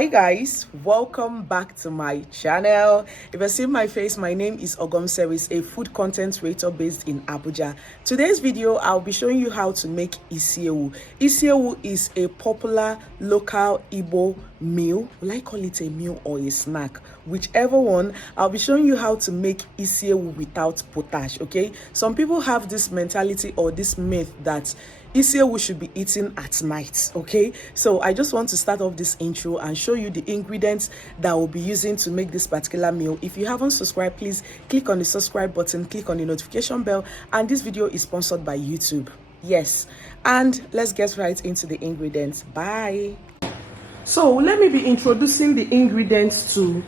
Hi guys, welcome back to my channel. If you see my face, my name is OGOM'S, a food content creator based in Abuja. Today's video, I'll be showing you how to make Isiewu. Isiewu is a popular local Igbo meal. Will I call it a meal or a snack? Whichever one, I'll be showing you how to make Isiewu without potash, okay? Some people have this mentality or this myth that Isiewu should be eaten at night, okay? So I just want to start off this intro and show you the ingredients that we'll be using to make this particular meal. If you haven't subscribed, please click on the subscribe button, click on the notification bell, and this video is sponsored by YouTube. Yes, and let's get right into the ingredients. Bye. So let me be introducing the ingredients to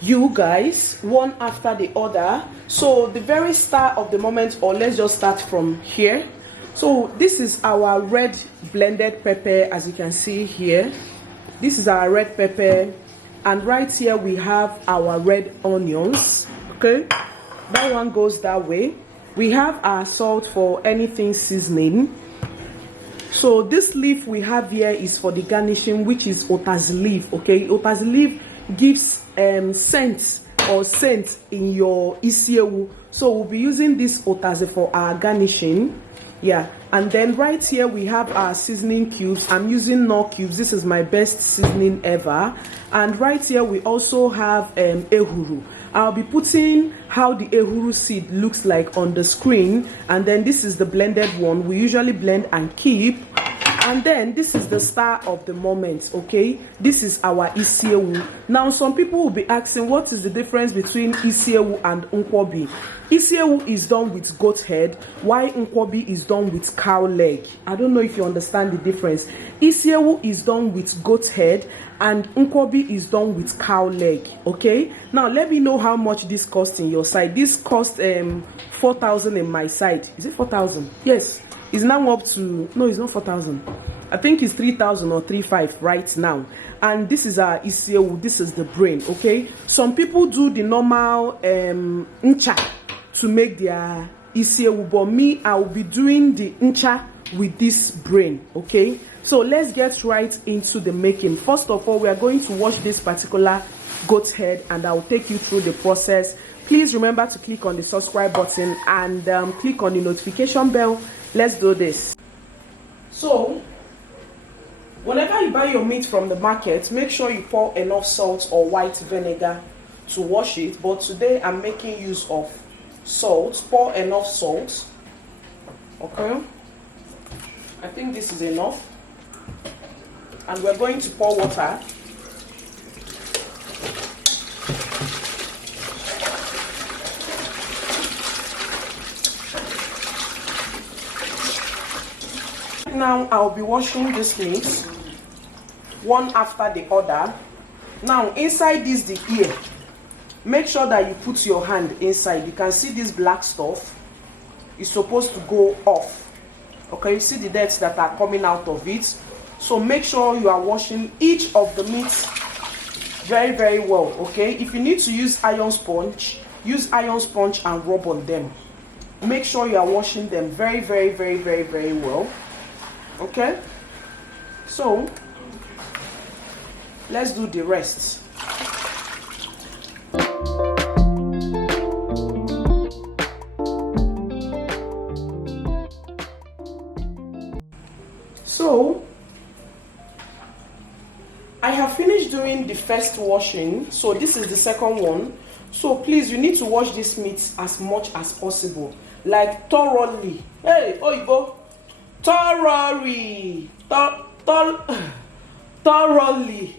you guys one after the other. So the very start of the moment, or let's just start from here. So this is our red blended pepper, as you can see here. This is our red pepper, and right here we have our red onions, okay? That one goes that way. We have our salt for anything seasoning. So this leaf we have here is for the garnishing, which is otas leaf, okay? Otas leaf gives scent in your Isiewu. So we'll be using this otas for our garnishing. Yeah, and then right here we have our seasoning cubes. I'm using Knorr cubes. This is my best seasoning ever. And right here we also have ehuru. I'll be putting how the ehuru seed looks like on the screen, and then this is the blended one. We usually blend and keep. And then this is the star of the moment, okay? This is our Isiewu. Now some people will be asking, what is the difference between Isiewu and Nkwobi? Isiewu is done with goat head, while Nkwobi is done with cow leg. I don't know if you understand the difference. Isiewu is done with goat head and Nkwobi is done with cow leg, okay? Now let me know how much this costs in your side. This cost 4,000 in my side. Is it 4,000? Yes. It's now up to, no, it's not 4,000. I think it's 3,000 or 3,500 right now. And this is our Isiewu. This is the brain, okay? Some people do the normal ncha to make their Isiewu, but me, I will be doing the ncha with this brain, okay? So let's get right into the making. First of all, we are going to wash this particular goat head, and I will take you through the process. Please remember to click on the subscribe button and click on the notification bell. Let's do this. So whenever you buy your meat from the market, make sure you pour enough salt or white vinegar to wash it. But today I'm making use of salt. Pour enough salt, okay? I think this is enough. And we're going to pour water. Now I'll be washing these things one after the other. Now inside this, the ear, make sure that you put your hand inside. You can see this black stuff is supposed to go off, okay? You see the dirt that are coming out of it. So make sure you are washing each of the meats very, very well, okay? If you need to use iron sponge, use iron sponge and rub on them. Make sure you are washing them very, very, very, very, very well. Okay, so let's do the rest. So I have finished doing the first washing, so this is the second one. So please, you need to wash this meat as much as possible, like thoroughly. Hey, Oyibo. Thoroughly.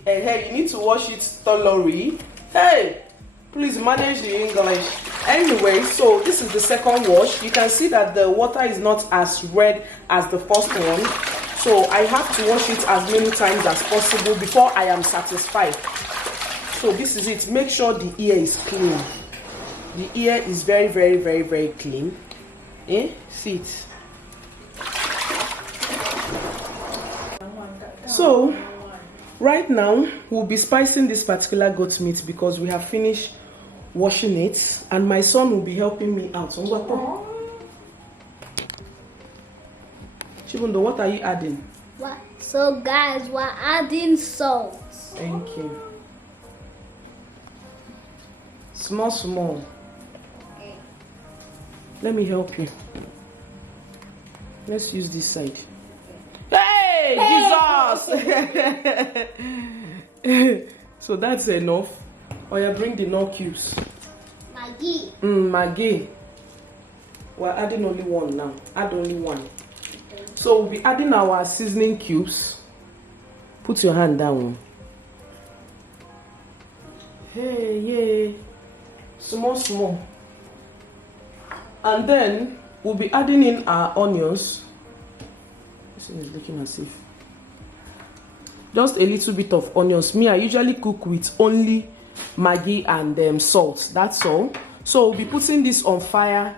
Hey, you need to wash it thoroughly. Hey, please manage the English. Anyway, so this is the second wash. You can see that the water is not as red as the first one. So I have to wash it as many times as possible before I am satisfied. So this is it. Make sure the ear is clean. The ear is very, very, very, very clean. See it. So right now we'll be spicing this particular goat meat because we have finished washing it, and my son will be helping me out. Chibundo, what are you adding? What? So guys, we're adding salt. Thank you. Small, small. Okay. Let me help you. Let's use this side. Hey, Jesus! So that's enough. Oh yeah, bring the no cubes. Maggi. Maggi. We're adding only one now. Add only one. So we'll be adding our seasoning cubes. Put your hand down. Hey, yeah. Small, small. And then we'll be adding in our onions. This one is looking as if. Just a little bit of onions. Me, I usually cook with only Maggi and salt. That's all. So we'll be putting this on fire.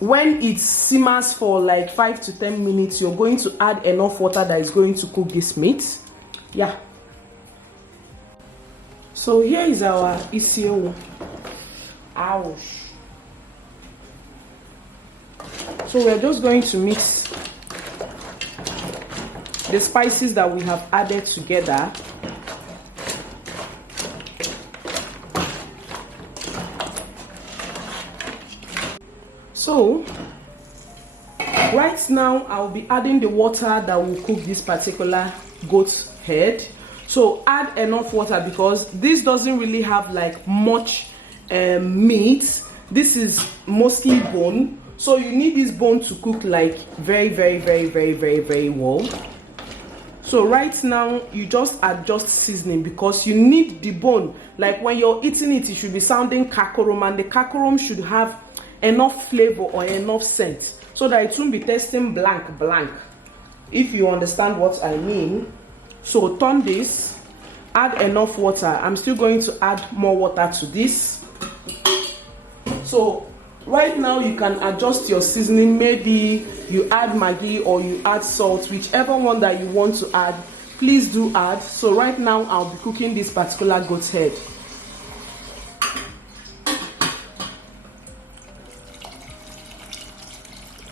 When it simmers for like 5 to 10 minutes, you're going to add enough water that is going to cook this meat. Yeah. So here is our Isiewu. Ouch. So we're just going to mix the spices that we have added together. So right now I'll be adding the water that will cook this particular goat head. So add enough water because this doesn't really have like much meat. This is mostly bone, so you need this bone to cook like very well. So right now you just adjust seasoning because you need the bone. Like when you're eating it, it should be sounding kakorom, and the kakorom should have enough flavor or enough scent so that it won't be tasting blank, if you understand what I mean. So turn this, add enough water. I'm still going to add more water to this. So right now you can adjust your seasoning. Maybe you add Maggi or you add salt, whichever one that you want to add, please do add. So right now I'll be cooking this particular goat's head.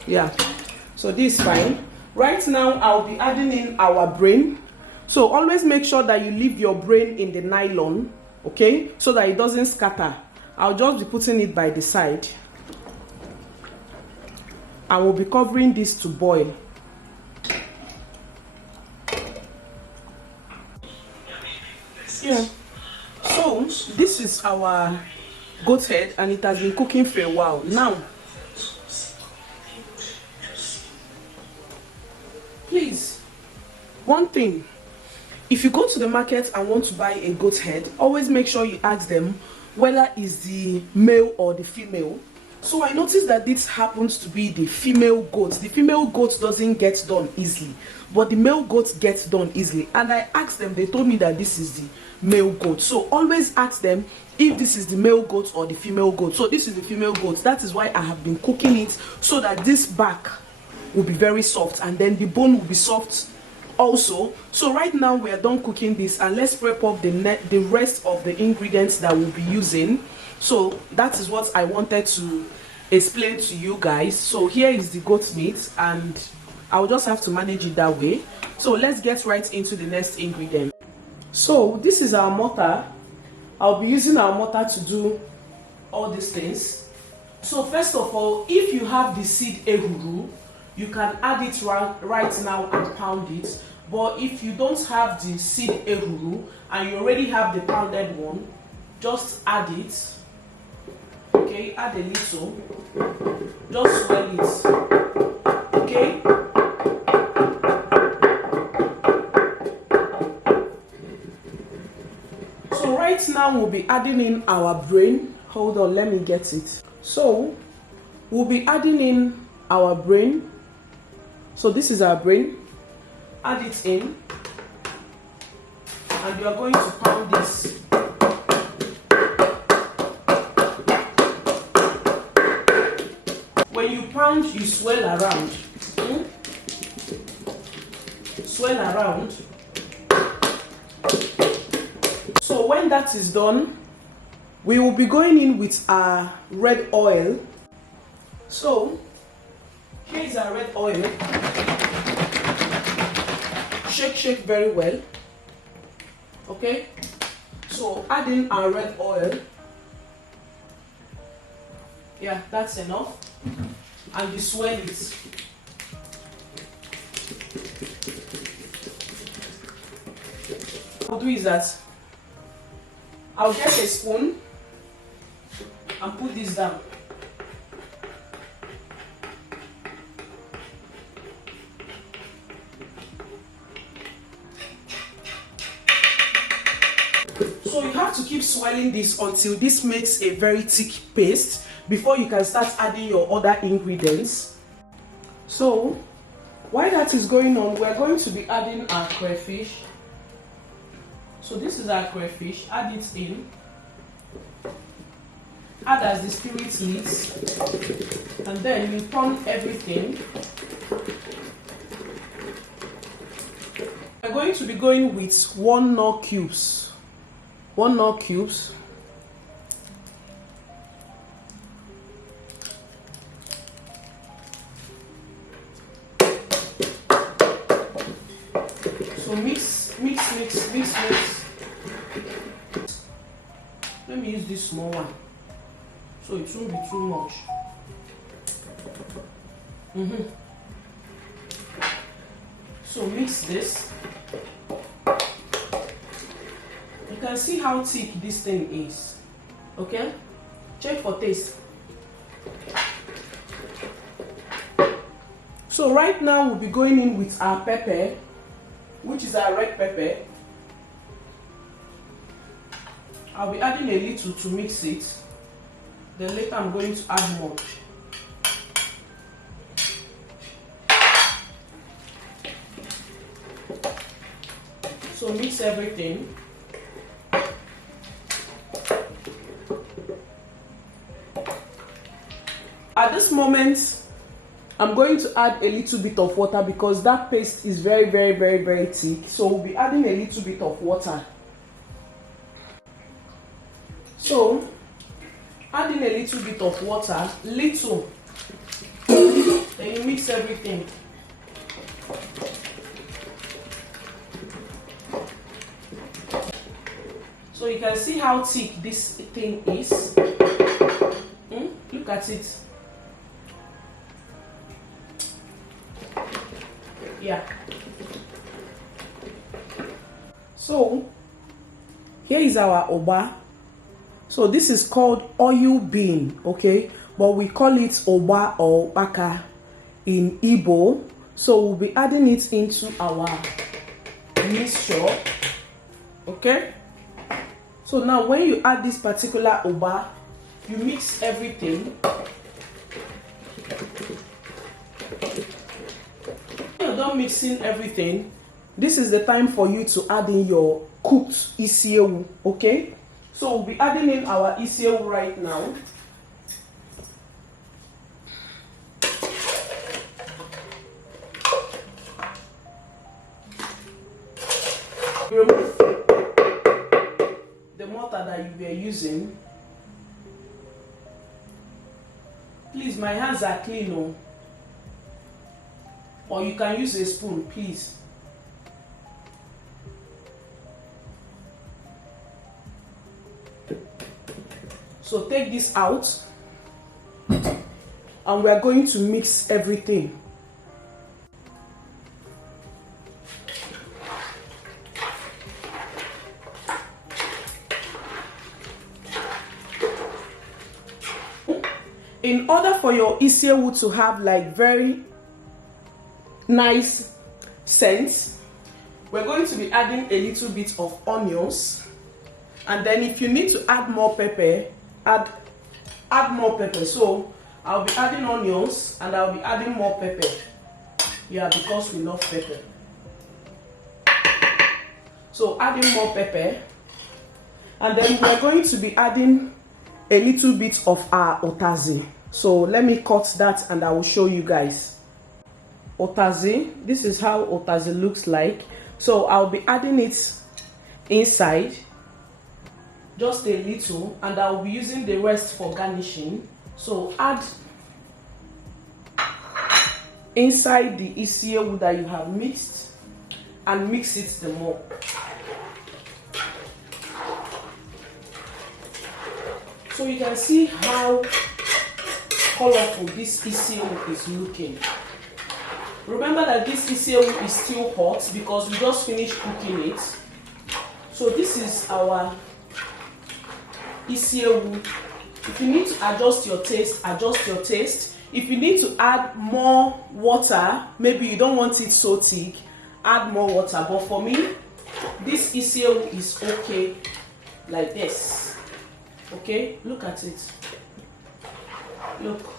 Yeah, so this is fine. Right now I'll be adding in our brain. So always make sure that you leave your brain in the nylon, okay, so that it doesn't scatter. I'll just be putting it by the side. I will be covering this to boil. Yeah, so this is our goat head and it has been cooking for a while now. Please, one thing, if you go to the market and want to buy a goat head, always make sure you ask them whether it's the male or the female. So I noticed that this happens to be the female goat. The female goat doesn't get done easily, but the male goat gets done easily. And I asked them, they told me that this is the male goat. So always ask them if this is the male goat or the female goat. So this is the female goat. That is why I have been cooking it, so that this back will be very soft and then the bone will be soft also. So right now we are done cooking this, and let's prep up the rest of the ingredients that we'll be using. So that is what I wanted to explain to you guys. So here is the goat meat, and I'll just have to manage it that way. So let's get right into the next ingredient. So this is our mortar. I'll be using our mortar to do all these things. So first of all, if you have the seed ehuru, you can add it right now and pound it. But if you don't have the seed ehuru and you already have the pounded one, just add it. Okay, add a little. Just swell it. Okay. So right now we'll be adding in our brain. Hold on, let me get it. So we'll be adding in our brain. So this is our brain. Add it in, and you are going to pound this. When you pound, you swirl around. Swirl around. So when that is done, we will be going in with our red oil. So here is our red oil. shake very well. Okay, so add in our red oil. Yeah, that's enough. And you swirl it. What I'll do is that I'll get a spoon and put this down. So you have to keep swirling this until this makes a very thick paste before you can start adding your other ingredients. So while that is going on, we're going to be adding our crayfish. So this is our crayfish. Add it in. Add as the spirit leads, and then you turn everything. We're going to be going with 1 knorr cubes. 1 knorr cubes. So mix. Let me use this small one, so it won't be too much. So mix this. You can see how thick this thing is. Okay, check for taste. So right now we'll be going in with our pepper, which is our red pepper. I'll be adding a little to mix it. Then later I'm going to add more. So mix everything. At this moment, I'm going to add a little bit of water because that paste is very thick. So we'll be adding a little bit of water. So add in a little bit of water, little. Then you mix everything. So you can see how thick this thing is. Look at it. Yeah. So here is our oba. So this is called oil bean, okay, but we call it oba or baka in Igbo. So we'll be adding it into our mixture. Okay, so now when you add this particular oba, you mix everything. When you're done mixing everything, this is the time for you to add in your cooked Isiewu. Okay, so we'll be adding in our Isiewu right now. Remove the mortar that you were using. Please, my hands are clean, oh. Or you can use a spoon, please. So take this out, and we are going to mix everything. In order for your Isiewu to have like very nice scent, we're going to be adding a little bit of onions, and then if you need to add more pepper, add more pepper. So I'll be adding onions and I'll be adding more pepper. Yeah, because we love pepper. So adding more pepper, and then we're going to be adding a little bit of our otazi. So let me cut that and I will show you guys. Otazi, this is how otazi looks like. So I'll be adding it inside, just a little, and I'll be using the rest for garnishing. So add inside the Isiewu that you have mixed, and mix it the more. So you can see how colorful this Isiewu is looking. Remember that this Isiewu is still hot because we just finished cooking it. So this is our Isiewu. If you need to adjust your taste, adjust your taste. If you need to add more water, maybe you don't want it so thick, add more water. But for me, this Isiewu is okay like this. Okay, look at it. Look.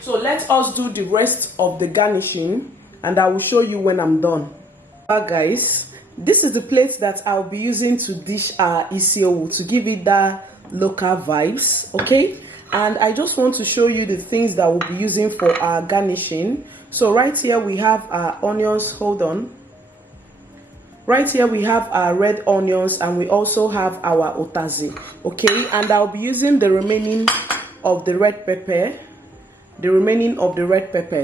So let us do the rest of the garnishing and I will show you when I'm done. Guys, this is the plate that I'll be using to dish our Isiewu to give it that local vibes, okay? And I just want to show you the things that we'll be using for our garnishing. So right here we have our onions. Hold on. Right here we have our red onions and we also have our otazi, okay? And I'll be using the remaining of the red pepper.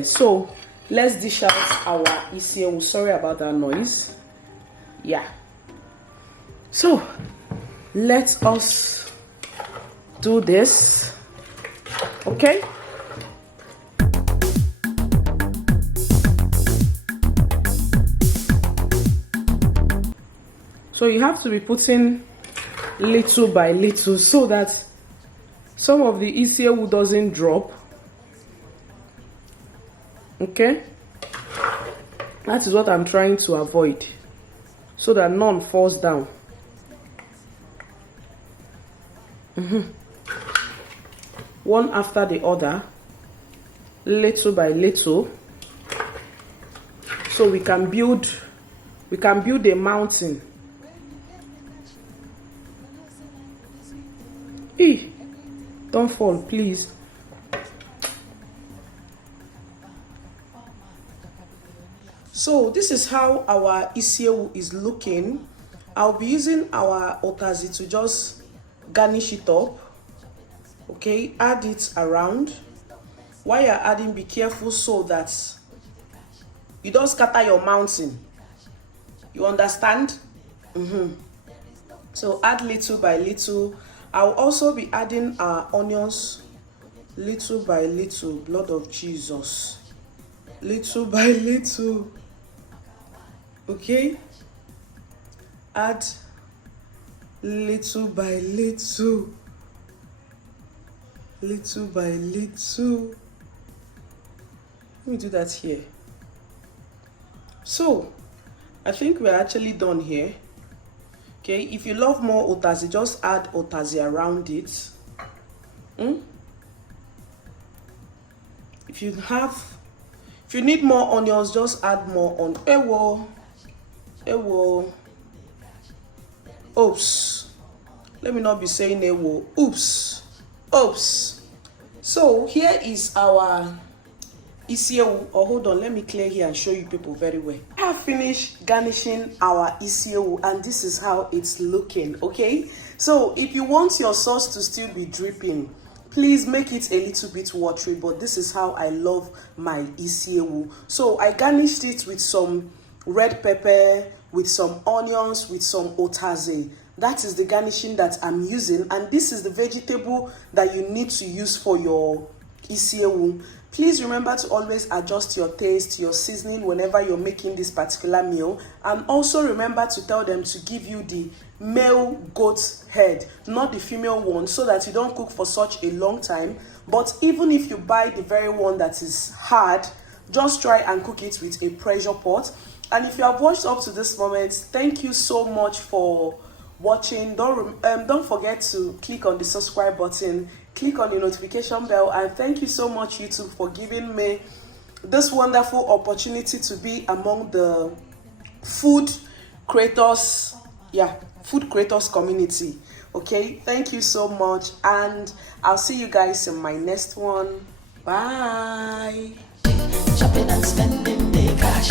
So let's dish out our Isiewu. Sorry about that noise. Yeah. So let us do this. Okay. So you have to be putting little by little so that some of the Isiewu doesn't drop. Okay, that is what I'm trying to avoid, so that none falls down. One after the other, little by little, so we can build a mountain. Don't fall, please. So this is how our Isiewu is looking. I'll be using our otazi to just garnish it up. Okay, add it around. While you're adding, be careful so that you don't scatter your mountain. You understand? So add little by little. I'll also be adding our onions little by little. Blood of Jesus. Little by little. Okay, add little by little, little by little. Let me do that here. So I think we're actually done here. Okay, if you love more otazi, just add otazi around it. If you need more onions, just add more on. Ewo. Oops. Let me not be saying ewo. Oops. So here is our Isiewu. Oh, hold on. Let me clear here and show you people very well. I have finished garnishing our Isiewu and this is how it's looking. Okay. So if you want your sauce to still be dripping, please make it a little bit watery, but this is how I love my Isiewu. So I garnished it with some red pepper, with some onions, with some otazi. That is the garnishing that I'm using, and this is the vegetable that you need to use for your Isiewu. Please remember to always adjust your taste, your seasoning whenever you're making this particular meal, and also remember to tell them to give you the male goat head, not the female one, so that you don't cook for such a long time. But even if you buy the very one that is hard, just try and cook it with a pressure pot. And if you have watched up to this moment, thank you so much for watching. Don't forget to click on the subscribe button, click on the notification bell, and thank you so much, YouTube, for giving me this wonderful opportunity to be among the food creators community. Okay, thank you so much, and I'll see you guys in my next one. Bye. Shopping and spending the cash.